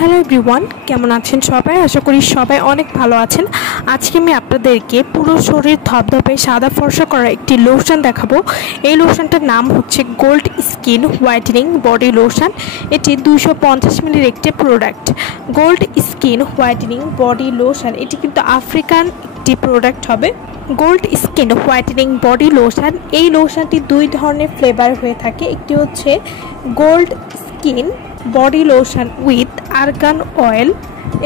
Hello everyone, কেমন আছেন সবাই? আশা করি সবাই অনেক ভালো আছেন। আজকে আমি আপনাদেরকে পুরো শরীর ধপধপে সাদা ফর্সা করা একটি লোশন দেখাবো। এই লোশনটার নাম হচ্ছে gold skin whitening body lotion. এটি 250 মিলির একটি product. Gold skin whitening body lotion এটি কিন্তু আফ্রিকান একটি প্রোডাক্ট হবে। Gold skin whitening body lotion, এই লোশনটি দুই ধরনের ফ্লেভার হয়ে থাকে। একটি হচ্ছে gold skin body lotion with argan oil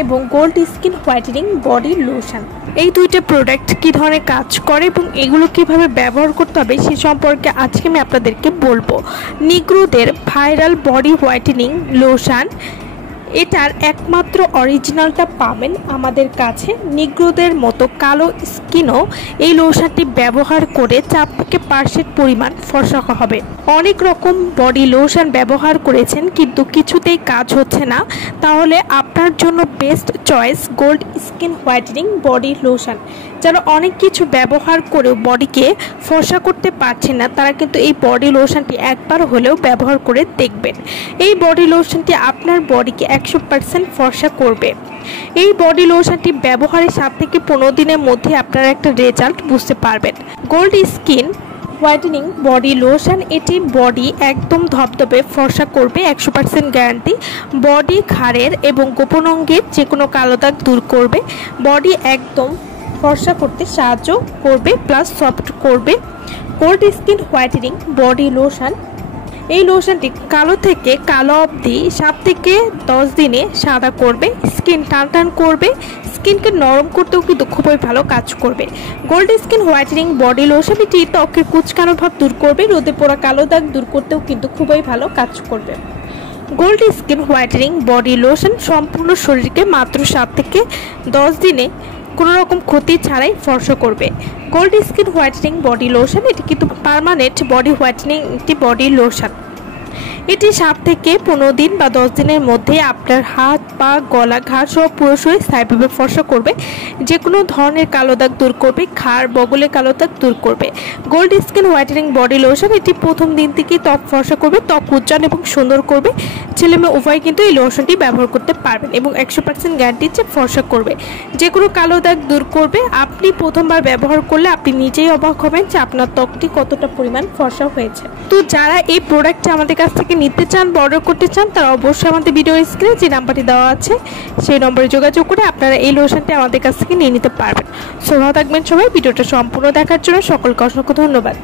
এবং gold skin whitening body lotion. এই দুইটা প্রোডাক্ট কী ধরনের কাজ করে এবং এগুলো কিভাবে ব্যবহার করতে হবে সে সম্পর্কে আজকে আমি আপনাদেরকে বলবো। নিগ্রোদের ভাইরাল বডি হোয়াইটেনিং লোশন, এটার একমাত্র অরিজিনালটা পাবেন আমাদের কাছে। নিগ্রোদের মতো কালো স্কিনও এই লোশনটি ব্যবহার করে 4% পরিমাণ ফর্সা হবে। অনেক রকম বডি লোশন ব্যবহার করেছেন কিন্তু কিছুতেই কাজ হচ্ছে না, তাহলে আপনার জন্য best choice gold skin whitening body lotion. যারা অনেক কিছু ব্যবহার করেও বডিকে ফর্সা করতে পারছেন না, তারা কিন্তু এই বডি লোশনটি একবার হলেও ব্যবহার করে দেখবেন। এই বডি লোশনটি আপনার বডিকে 100% ফর্সা করবে। এই বডি লোশনটি ব্যবহারের 7 থেকে 15 দিনের মধ্যে আপনারা একটা রেজাল্ট বুঝতে পারবেন। Gold skin whitening body lotion, এটি বডি একদম ধপধপে ফর্সা করবে, 100% গ্যারান্টি। বডি, ঘাড়ের এবং গোপন অঙ্গের যে কোনো কালো দাগ দূর করবে, বডি একদম ফর্সা করতে সাহায্য করবে, প্লাস সফট করবে। Gold skin whitening body lotion, এই লোশনটি কালো থেকে কালো অবধি 7 থেকে 10 দিনে সাদা করবে, স্কিন টান টান করবে, স্কিনকে নরম করতেও কিন্তু খুবই ভালো কাজ করবে। Gold skin whitening body lotion এটি ত্বকের কুচকানো ভাব দূর করবে, রোদে পোড়া কালো দাগ দূর করতেও কিন্তু খুবই ভালো কাজ করবে। Gold skin whitening body lotion সম্পূর্ণ শরীরকে মাত্র 7 থেকে 10 দিনে কোনো রকম ক্ষতি ছাড়াই ফর্সা করবে। Gold skin whitening body lotion এটি কিন্তু পার্মানেন্ট বডি হোয়াইটেনিং একটি বডি লোশন। এটি 7 থেকে 15 দিন বা 10 দিনের মধ্যে আপনার হাত, পা, গলা, ঘাড় সহ পুরো শরীর স্থায়ীভাবে ফর্সা করবে। যে কোনো ধরনের কালো দাগ দূর করবে, ঘাড়, বগলে কালো দাগ দূর করবে। Gold skin whitening body lotion এটি প্রথম দিন থেকেই ত্বক ফর্সা করবে, ত্বক উজ্জ্বল এবং সুন্দর করবে। ছেলে মেয়ে উভয় কিন্তু এই লোশনটি ব্যবহার করতে পারবেন এবং 100% গ্যারান্টি যে ফর্সা করবে, যে কোনো কালো দাগ দূর করবে। আপনি প্রথমবার ব্যবহার করলে আপনি নিজেই অবাক হবেন যে আপনার ত্বকটি কতটা পরিমাণ ফর্সা হয়েছে। তো যারা এই প্রোডাক্টটি আমাদের কাছ থেকে নিতে চান, অর্ডার করতে চান, তারা অবশ্যই আমাদের ভিডিও স্ক্রিনে যে নাম্বারটি দেওয়া আছে সেই নম্বরে যোগাযোগ করে আপনারা এই লোশনটি আমাদের কাছ থেকে নিয়ে নিতে পারবেন। সো ভালো থাকবেন সবাই। ভিডিওটা সম্পূর্ণ দেখার জন্য সকলকে অসংখ্য ধন্যবাদ।